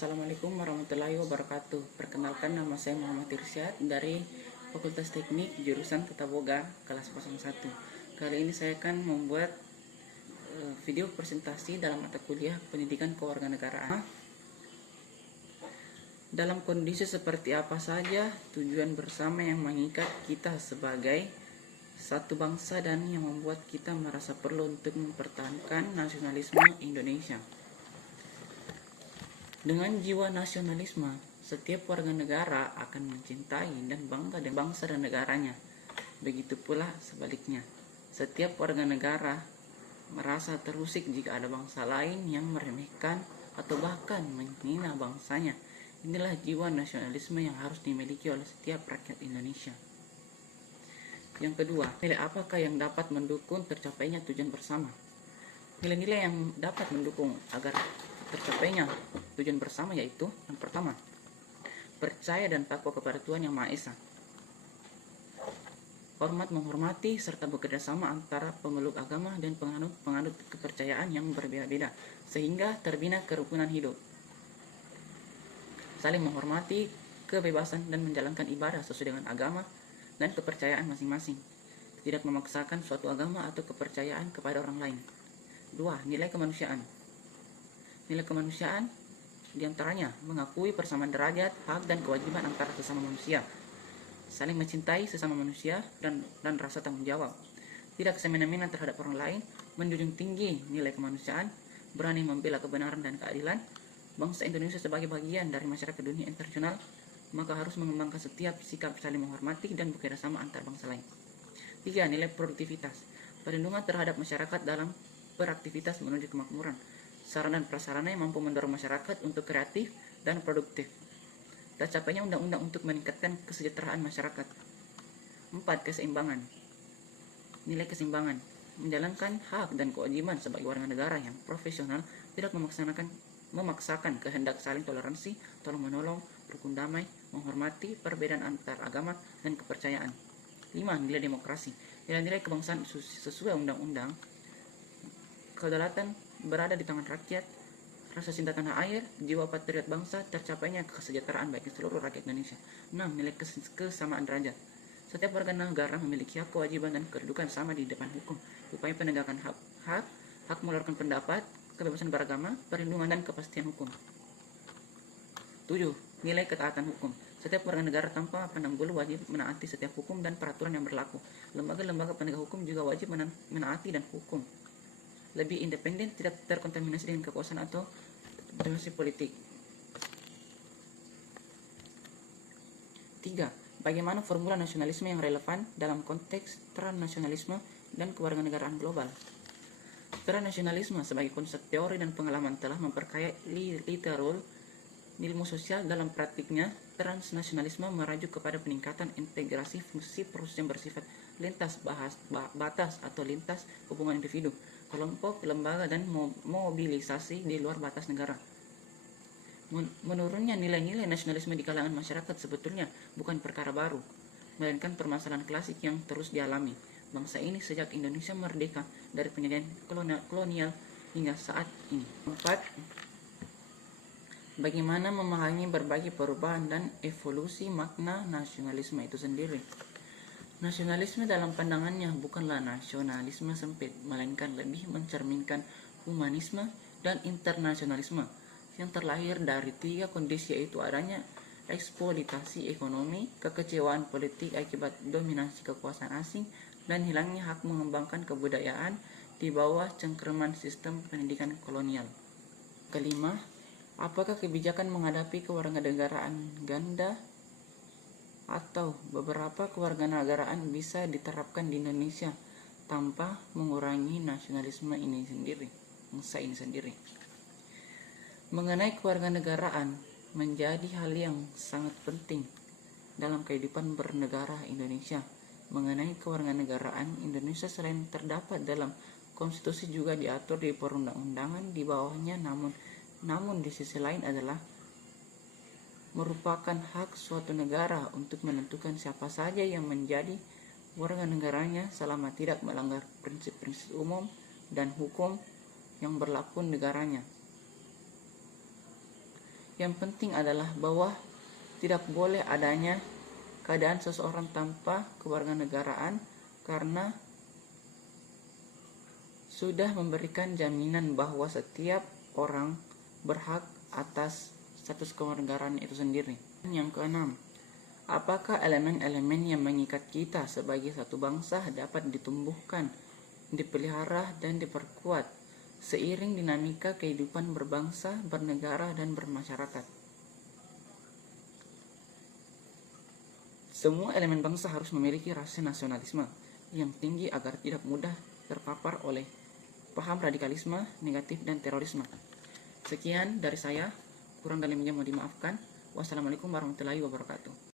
Assalamualaikum warahmatullahi wabarakatuh. Perkenalkan, nama saya Muhammad Irsyad dari Fakultas Teknik jurusan Tata Boga kelas 01. Kali ini saya akan membuat video presentasi dalam mata kuliah Pendidikan Kewarganegaraan. Dalam kondisi seperti apa saja tujuan bersama yang mengikat kita sebagai satu bangsa dan yang membuat kita merasa perlu untuk mempertahankan nasionalisme Indonesia. Dengan jiwa nasionalisme, setiap warga negara akan mencintai dan bangga dengan bangsa dan negaranya. Begitu pula sebaliknya, setiap warga negara merasa terusik jika ada bangsa lain yang meremehkan atau bahkan menghina bangsanya. Inilah jiwa nasionalisme yang harus dimiliki oleh setiap rakyat Indonesia. Yang kedua, nilai apakah yang dapat mendukung tercapainya tujuan bersama? Nilai-nilai yang dapat mendukung agar tercapainya tujuan bersama yaitu yang pertama, percaya dan takwa kepada Tuhan Yang Maha Esa. Hormat menghormati serta bekerja sama antara pemeluk agama dan penganut kepercayaan yang berbeda-beda sehingga terbina kerukunan hidup. Saling menghormati kebebasan dan menjalankan ibadah sesuai dengan agama dan kepercayaan masing-masing. Tidak memaksakan suatu agama atau kepercayaan kepada orang lain. 2. Nilai kemanusiaan. Nilai kemanusiaan diantaranya mengakui persamaan derajat, hak, dan kewajiban antara sesama manusia, saling mencintai sesama manusia, dan rasa tanggung jawab, tidak semena-mena terhadap orang lain, menjunjung tinggi nilai kemanusiaan, berani membela kebenaran dan keadilan. Bangsa Indonesia sebagai bagian dari masyarakat dunia internasional, maka harus mengembangkan setiap sikap saling menghormati dan bekerja sama antar bangsa lain. 3. Nilai produktivitas. Perlindungan terhadap masyarakat dalam beraktivitas menuju kemakmuran. Sarana dan prasarana yang mampu mendorong masyarakat untuk kreatif dan produktif. Tercapainya undang-undang untuk meningkatkan kesejahteraan masyarakat. 4. Keseimbangan. Nilai keseimbangan. Menjalankan hak dan kewajiban sebagai warga negara yang profesional, tidak memaksakan kehendak, saling toleransi, tolong-menolong, rukun damai, menghormati perbedaan antar agama dan kepercayaan. 5. Nilai demokrasi. Nilai-nilai kebangsaan sesuai undang-undang. Kedaulatan berada di tangan rakyat, rasa cinta tanah air, jiwa patriot bangsa, tercapainya kesejahteraan bagi seluruh rakyat Indonesia. 6. Nilai kesamaan derajat. Setiap warga negara memiliki hak, kewajiban, dan kedudukan sama di depan hukum. Upaya penegakan hak mengeluarkan pendapat, kebebasan beragama, perlindungan, dan kepastian hukum. 7. Nilai ketaatan hukum. Setiap warga negara tanpa pandang bulu wajib menaati setiap hukum dan peraturan yang berlaku. Lembaga-lembaga penegak hukum juga wajib menaati dan hukum. Lebih independen, tidak terkontaminasi dengan kekuasaan atau dinasti politik. 3. Bagaimana formula nasionalisme yang relevan dalam konteks transnasionalisme dan kewarganegaraan global? Transnasionalisme sebagai konsep teori dan pengalaman telah memperkaya literal ilmu sosial. Dalam praktiknya, transnasionalisme merujuk kepada peningkatan integrasi fungsi proses yang bersifat lintas batas atau lintas hubungan individu, kelompok, lembaga, dan mobilisasi di luar batas negara. Menurunnya nilai-nilai nasionalisme di kalangan masyarakat sebetulnya bukan perkara baru, melainkan permasalahan klasik yang terus dialami bangsa ini sejak Indonesia merdeka dari penjajahan kolonial hingga saat ini. 4. Bagaimana memahami berbagai perubahan dan evolusi makna nasionalisme itu sendiri. Nasionalisme dalam pandangannya bukanlah nasionalisme sempit, melainkan lebih mencerminkan humanisme dan internasionalisme yang terlahir dari 3 kondisi, yaitu adanya eksploitasi ekonomi, kekecewaan politik akibat dominasi kekuasaan asing, dan hilangnya hak mengembangkan kebudayaan di bawah cengkeraman sistem pendidikan kolonial. 5. Apakah kebijakan menghadapi kewarganegaraan ganda atau beberapa kewarganegaraan bisa diterapkan di Indonesia tanpa mengurangi nasionalisme ini sendiri, bangsa ini sendiri? Mengenai kewarganegaraan menjadi hal yang sangat penting dalam kehidupan bernegara Indonesia. Mengenai kewarganegaraan Indonesia selain terdapat dalam konstitusi juga diatur di perundang-undangan di bawahnya, namun di sisi lain adalah merupakan hak suatu negara untuk menentukan siapa saja yang menjadi warga negaranya selama tidak melanggar prinsip-prinsip umum dan hukum yang berlaku negaranya. Yang penting adalah bahwa tidak boleh adanya keadaan seseorang tanpa kewarganegaraan karena sudah memberikan jaminan bahwa setiap orang berhak atas status kewarganegaraan itu sendiri. Yang keenam, apakah elemen-elemen yang mengikat kita sebagai satu bangsa dapat ditumbuhkan, dipelihara, dan diperkuat seiring dinamika kehidupan berbangsa, bernegara, dan bermasyarakat? Semua elemen bangsa harus memiliki rasa nasionalisme yang tinggi agar tidak mudah terpapar oleh paham radikalisme, negatif, dan terorisme. Sekian dari saya, kurang dan lebihnya mohon dimaafkan. Wassalamualaikum warahmatullahi wabarakatuh.